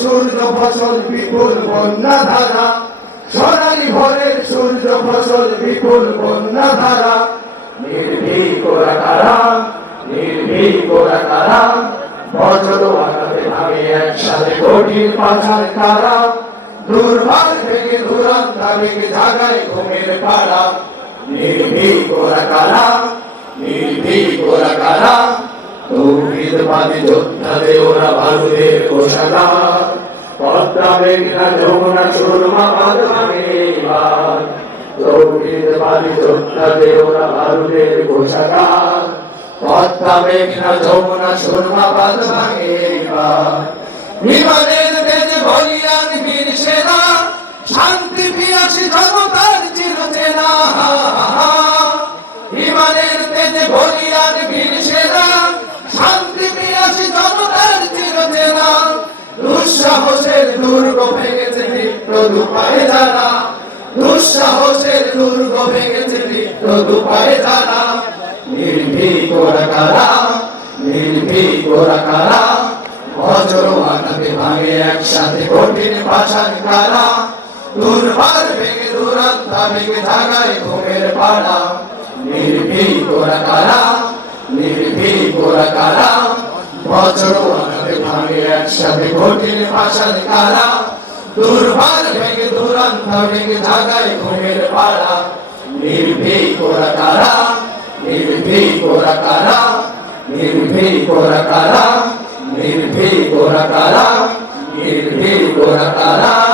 সূর্য ফসল বিপুল বন্যা ধারা, সোনালী ভোরের সূর্য ফসল বিপুল বন্যা ধারা। নির্ভীক ওরা কারা, নির্ভীক ওরা কারা, বজ্র আঘাতে ভাঙে একসাথে কঠিন পাথার কারা। দুর্বার থেকে দুরান্তারিক জাগায় ঘুমের পাড়া। নির্ভীক ওরা কারা, নির্ভীক ওরা কারা, তৌহিদবাদী যোদ্ধাদের ওরা বারুদের কোষাগার। পদ্মা মেঘনা যমুনা সুরমা বাঁধ ভাঙে এবার, তৌহিদবাদী যোদ্ধাদের ওরা বারুদের কোষাগার। পদ্মা মেঘনা যমুনা সুরমা বাঁধ ভাঙে এবার। বিমানের তেজে বলিয়ান বীর সেনা, শান্তি পিয়াসী জনতার চিরচেনা। বিমানের তেজে বলিয়ান বীর সেনা, শান্তি পিয়াসী জনতার চিরচেনা। দুঃসাহসের দুর্গ ভেঙেছে লিপ্ত দুপায়ে যারা, দুঃসাহসের দুর্গ ভেঙেছে লিপ্ত দুপায়ে যারা। নির্ভীক ওরা কারা, নির্ভীক ওরা কারা, বজ্র আঘাতে ভাঙে একসাথে কঠিন পাষাণ কারা। দুর্বার ভেঙে দুরান্তা ভেঙে জাগায় ঘুমের পাড়া। নির্ভীক ওরা কারা, নির্ভীক ওরা কারা, বজ্র আঘাতে ভাঙে একসাথে কঠিন পাষাণ কারা। দুর্বার ভেঙে দুরান্তা ভেঙে জাগায় ঘুমের পাড়া। নির্ভীক ওরা কারা, নির্ভীক ওরা কারা, নির্ভীক ওরা কারা, নির্ভীক ওরা কারা, নির্ভীক ওরা কারা।